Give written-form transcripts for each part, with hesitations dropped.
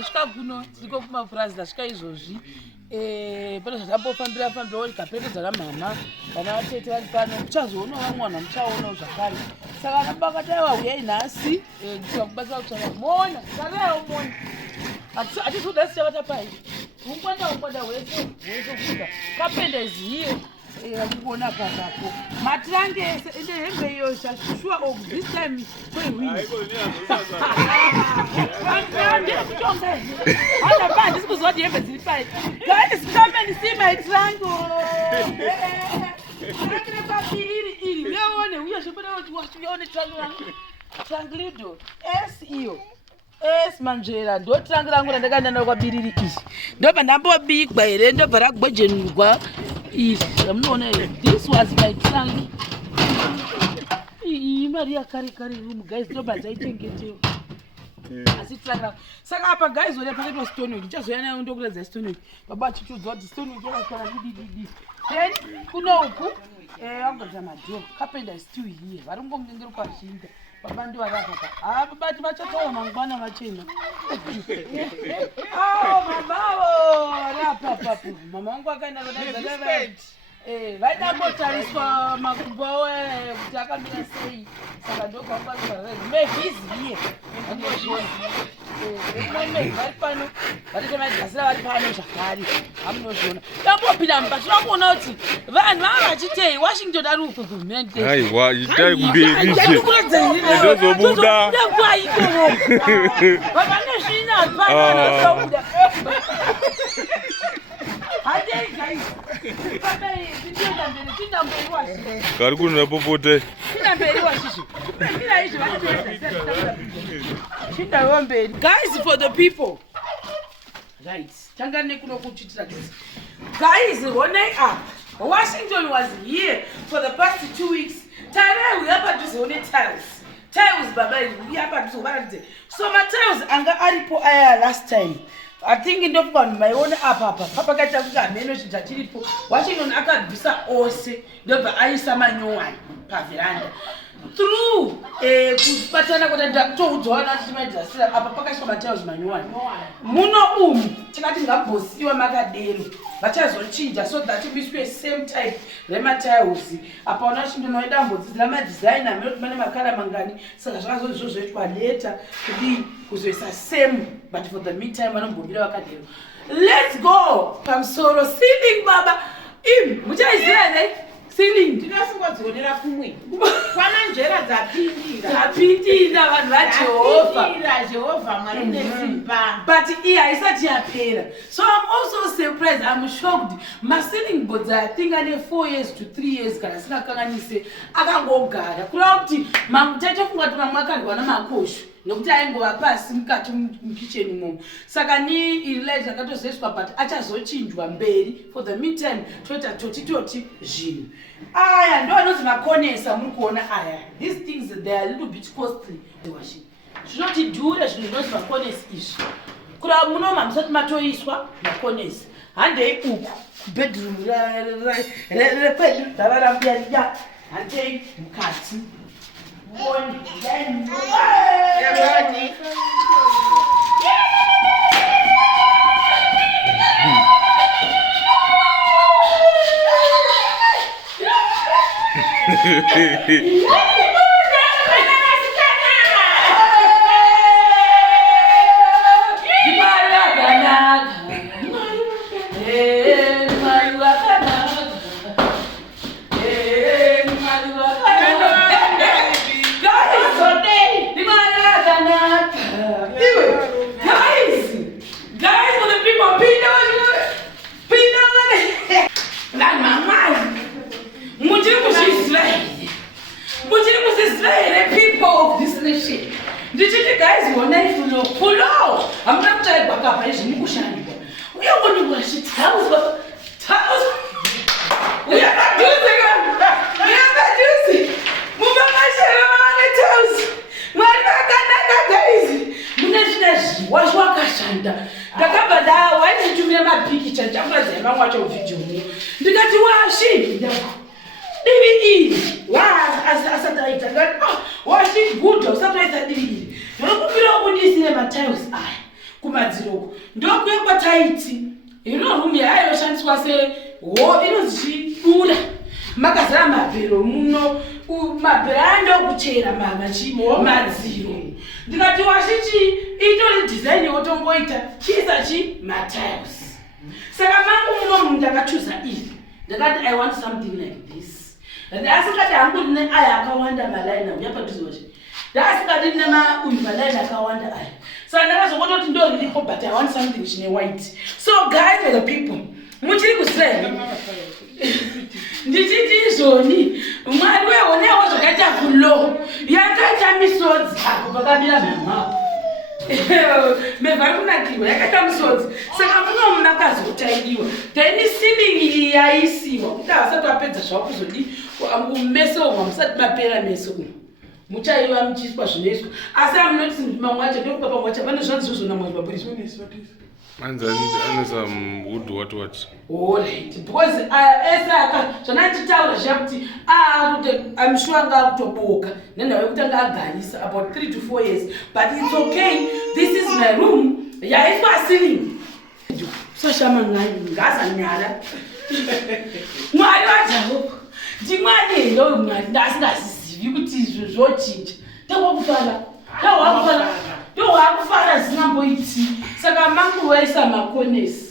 ndasvika kuno ndiko kumapurazi ndasvika izvozvi pane zvandambofambira ndikapetedza namama vana vatete vari pano muchazoonawo vamwana muchaonawo zvakare saka anababa akati aiwa uyai nhasi ndisva kubatsira kutsvaka mona sarewo mona hatizoda sichakata pai ungwanda hwese kuda kapenda ziye andikuona papapo matirange ende hembe iyo sure of this time handisi kuziva kuti hembe dziri pai guys come and see my triangle papiriri iri uyaone uyezve uyaone triangledo s iyo manjera ndo triangle rangu randakandana kwabiriri izvi ndobva ndambobikwa here ndobva ragwejenurwa iri ramunoona here this was my triangle iyi mari yakare room guys ndobva dzaichengetewa asi triangle saka apa guys ore pakaitwa stonework ndichazoya nayo ndokuredza stonework baba achitudza kuti stonework yakasara didididi then kuno uku wangodza madhoo kapenda still here vari kungongengeruka zhinda baba ndiwo arapapa babati vachataura mangwana machena mamavo arapapapo mama wangu akaenda vaida ngotariswa makumbo avo kuti akamira sei saka ndokwakwaaimebhiziye vari pano vatete maigazira vari pano zvakare hamunozviona tambopinda mumba tinokuona kuti vanhu vava vachitei washington ari upepemende aiwa itai kumberizobuda nguva ikovo vavane zvina panozobuda kari kunona popote guys for the people right tangane kuno kuchitira guys honai up Washington was here for the past 2 weeks tare uyapa tuzione tiles baba uyapa tuzovaradze so tiles anga aripo aya last time I think ndo vanhu maiona apa papakaita kuti hameno chinhu chachiripo Washington akabvisa ose ndobva aisa manyowani pavheranda through kubatana kwatatoudzawana kuti timaidhasira apa pakasvika matiles manyowani muno umu tikati ngambosiyiwa makadero vachazochinja so that miswe same type rematiles apa ona Washington waida mbodzidzira madesign amene mane makara mangani saka zvakazozvoitwa later kudii kuzoisa same but for the meantime vanombomira vakadero let's go pamusoro ceiling baba muchaiziva here ceiling ndinasingadzionera kumwe kwananjera dzapindira vanhu vajehovha mwari nesimba but iyi haisati yapera so I'm also surprised I'm shocked maceiling boards I think ane 4 years to 3 years kana singakanganise akangogara kureva kuti taitofunga kuti mamwe akandwa namakosho nokuti aingova pasi mukati mukitcheni momo saka ni irilaiti rakatozoiswa but achazochinjwa mberi for the meantime toita toti zvinhu aya ndo anonzi makonesa muri kuona aya these things they are a little bit costly zvinoti dhure zvinhu zvinonzi makonesi izvi kurava munoma musati matoiswa makonesi handei uku bedroom rekwedu rava ramuyariya handei mukati ndichiti guys honai fulo hamuna kuchairwa kapa izvini kushandwa uyaonekwa zvitauswa uyakaduzi mumamashara mavane tausi mwari vakanaka guys mune zvine wazvakashanda ndakabva ndawaizitumire mapikicha ndichakuradza yemamwe wacho vhidhiyo ndikati washinda divi iri asataita ngati washigudha usatoita divi iri ndinokumbira ubudisire matiles aya kumadziro ndokuye kwataiti room yaayoshandiswa seho inonzi chidura makazara mabhero muno mabhero andokuchera madziro ndikati washichi itori design yotongoita chiisa matiles saka mangu muno ndakachuza iri ndakati I want something like this ndasikati hangu ndine aya akawanda malaina uyapadhuze wacho ndasikati ndine malaina akawanda aya saka ndakazokototi ndorilipo but I want something chine white. So guys, for the people muchiri kusei ndichiti izvoni mwari weonewo zvakaita kulo yakaita misodzi ako pakamira mamapo mevhari kunakirwa yakaita misodzi saka muno makazotaidiwa taini silingi yaisiwa kuti havasati vapedza zvavo kuzodi meso umwe musati mapera meso umwe muchaiva muchiiswa zvinoiswa asi amunotisi mamwe acho ndokubaba mwacho pane zvanzizvozvona mwari vaburiswa Anza wood what? Alright, because esaka zvanachitaura zvakuti I'm sure ngakutoboka nendawe kuti angagarisa about 3 to 4 years, but it's okay. This is my room. Yaiswa ceiling. Sashama ngaza nyara. Mwari waJehova. Ndimwari lo mwari ndasingazivi kuti izvo zvochinja. Ndakufara. Ndowakufara zinamboiti. Saka mangu waisa makonesi.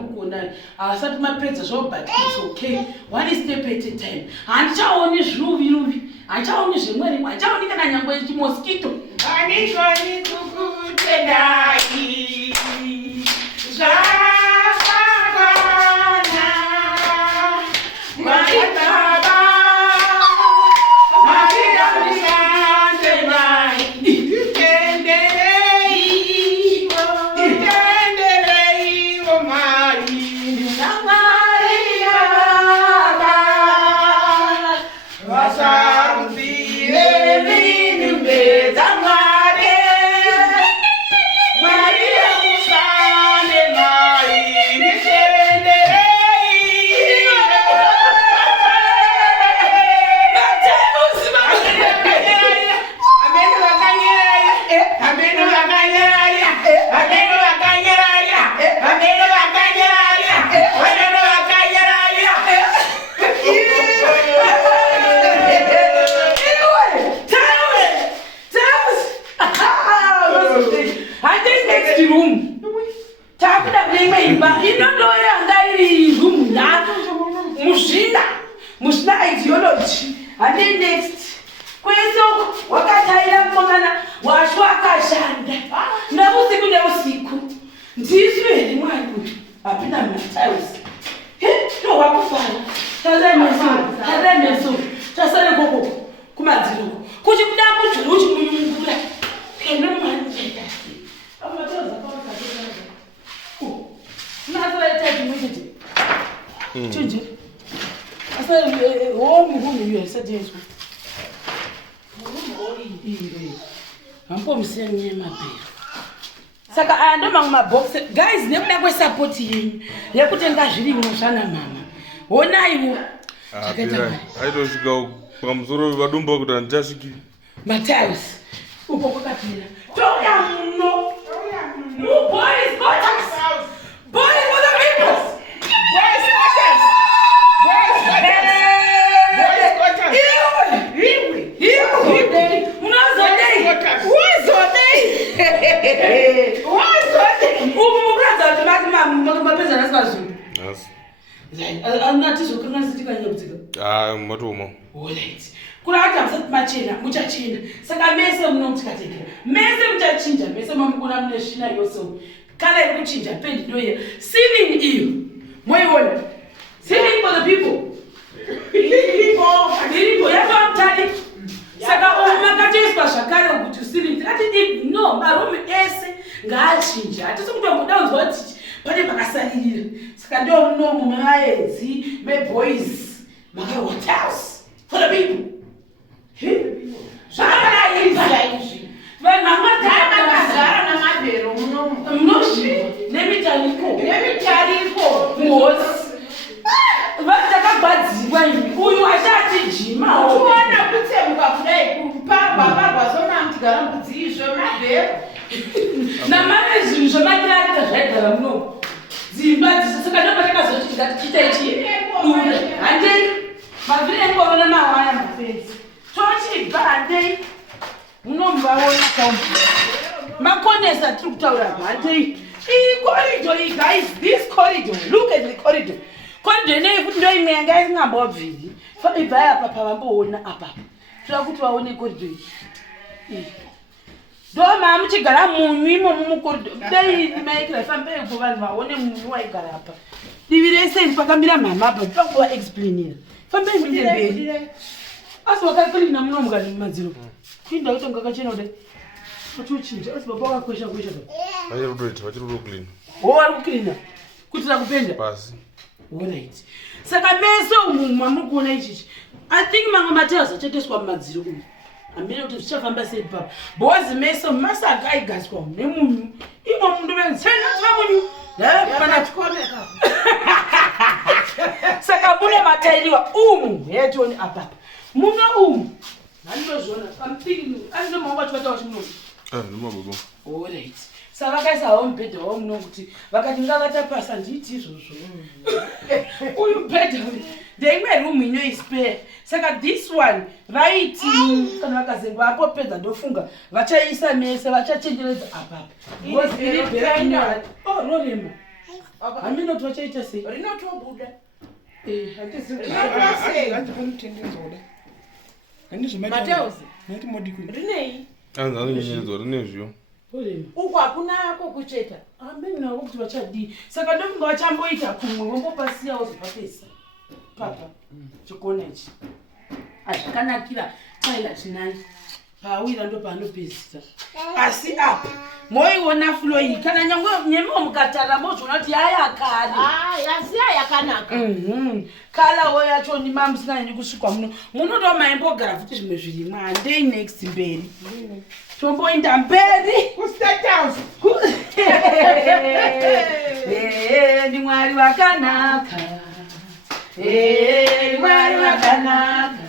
Mukona asati mapedza zvo, but it's okay. One step at a time. Handichaoni zviruvi. Handichaoni zvimweri. Handichaoni kana nyangwe chimosquito. Handishoni kukutendai. Mushina ideology. And then next, kweso wakataira mkomana washo akashanda. Na usiku. Ndizwe mwari apinda matiles. No wakufara. Tazameso. Tasale koko kumadziro. Kuti kuda kujuru chimunyungura. Kena mwari. Amatoza kwa Nazareth mwitete. Chinje. Asa home you said yes. Ampo mseni mapera. Saka ando mama box guys nekuda kwe support yenu. Yekutenga zvirimwa zvana mama. Honaiwo. Aitosvika pamusoro vadumba kuti andichasviki. Matiles. Upo kwakapira. Toya muno. Boys, quarters. Boys for the people. Boys quarters. Kurata msati machena, muchachena. Saka mese munomtikatekera. Mese muchachinja, mese mamukuna mneshina yoso. Kala ikuchinja, pendi doye. Ceiling iyo. Moiona. Ceiling for the people. Iripo yapamtani. Saka umakateswa zvakare kuti usiri ndikati no marume ese ngaachinja. Hatisi kutombodaunzwa kuti pane pakasaririra. Saka ndo muno mumaedzi boys maka what else for the people. Zvakana izvi. Vanhu vamatara namabhero muno. Mnoshi nemitariko. Muhosi. Vatakagadzirwa uyu achati jima uona kutsemuka kudai kupagwa sona mtigara mbudzizvo mabhero namane zvinhu zvematirata zvaigara muno dzimba dziso saka ndopatakazoti ngatichiita ichi dura handei mavhiri engovona mawaya mafenzi tochibva handei munomuvaona kaumbu makonesa tiri kutaura handei iyi corridor iyi guys this corridor look at the corridor corridor ineyi futi ndo imwe yanga isingambobviri ibva apa pavamboona apa toda kuti vaone corridor iyi ndo maamuchigara munyu imomo mucorridor dai maikira fambei ko vanhu vaone munyu waigara apa divi rese pakamira mama apa pakuvaexplainira fambei muinde mberi asi wakaklina munomukani mumadziro kuinda kuti ngakachena kudai atochinja asi baba wakakwesha kwesha vachiri kutoklina vari kuklina kuitira kupenda pasi alright saka mese umu mamuri kuona ichichi I think mamwe matailes achateswa mumadziro umu hamene kuti zvichafamba sei papa bhozi mese mumasaga aigaswa nemunyu imo mundu venzena munyu saka mune matailiwa umu yetioni apapa muno umu handinozviona andinomaonga chivatawa chimunomu ndimababa alright saka vakaisa hawo mubhedha wavo muno kuti vakati ngavatapasa ndiiti izvozvo uyu mubhedha ndeimwe room inoispare saka this one vaiti kana vakazengwa apo pedza ndofunga vachaisa mese vachachenjeredza apapa rorema haminoti vachaita sei rinotobuda rinei anzanonyenyedzo rinezvyo uku hakuna kokucheka ameninavo kuti vachadii saka ndofunga vachamboita kumwe vombopasiyawo zvepapesa papa chikona ichi hazvakanakira taila chinai paawira ndo paanopedzisa asi apa moiona fulo iyi kana nyangwe nyemewo mukatara mozviona kuti yayakari yasiya yakanaka kalawo yacho nima musinganyanyi kusvikwa muno munondo maimbogara futi zvimwe zvirimwa handei next mberi tomboenda mberi ndimwari wakanaka mwari wakanaka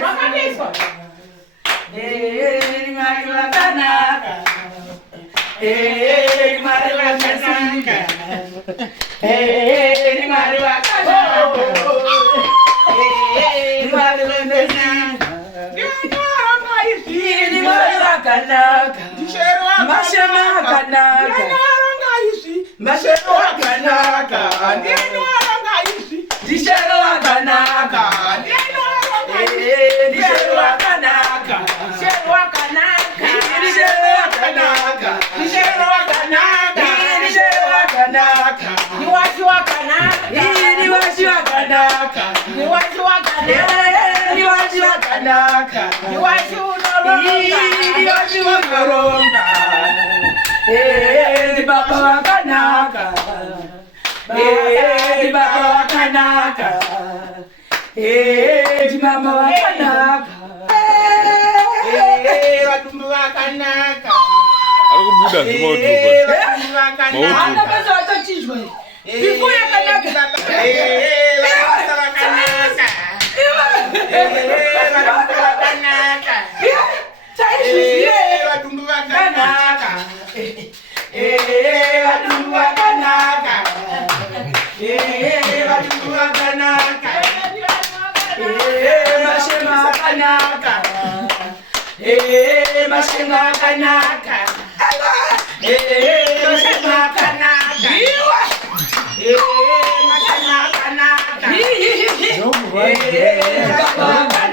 makaniswa mwari wakanaka mwari wakasimba mwari wakanaka mwari wakanaka mashema akanaka mashema akanaka dishero wakanaka dishero wakanaka dishero wakanaka dishero wakanaka dishero wakanaka dishero wakanaka niwashi wakanaka niwashi wakanaka niwashi wakanaka niwashi wakanaka niwashi unoronga niwashi unoronga ni baba wakanaka ni baba wakanaka ni mama wakanaka vadumbu vakanaka ari kubuda ana basa vachachinjwa before yakanaka vasa vakanaka vadumbu vakanaka vadumbu vakanaka vadumbu wakanaka vadumbu vakanaka mashema akanaka mashema akanaka mashema akanaka mashema akanaka